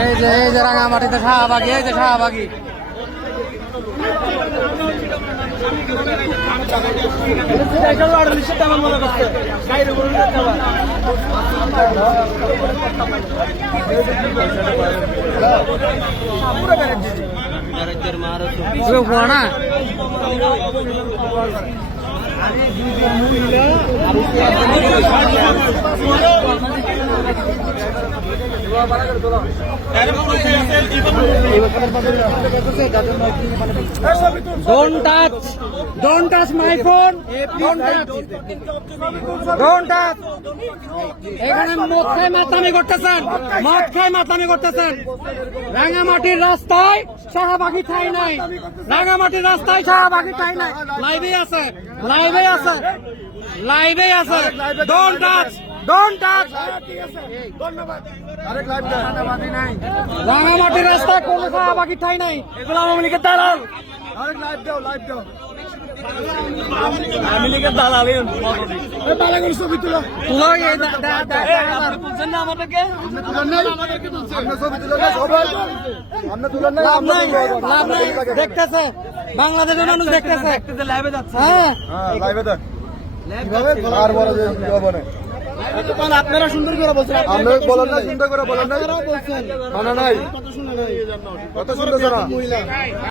এই যে এই যে রাঙামাটিতে শাহবাগি এই যে শাহবাগি। না Don't touch. Don't touch my phone. Don't touch. Don't touch. এখানে মদ খাই মাতামি করতেছেন মদ খাই মাতামি করতেছেন রাঙামাটির রাস্তায় শাহবাগি ঠাই নাই রাঙামাটির রাস্তায় শাহবাগি ঠাই নাই লাইভে আছে লাইভে আছে লাইভে আছে ডোন্ট টাচ রাঙামাটির রাস্তায় কোনো শাহবাগি ঠাই নাই। এগুলো আওয়ামী লীগের দালাল। তুলো। এই দা- দা- দা- লাভ নাই, লাভ নাই। দেখতেছে। বাংলাদেশের মানুষ দেখতেছে হ্যাঁ আপনারা সুন্দর করে বলছেন বলেন না চিন্তা করে বলেন না মানা নাই। কত সুন্দর না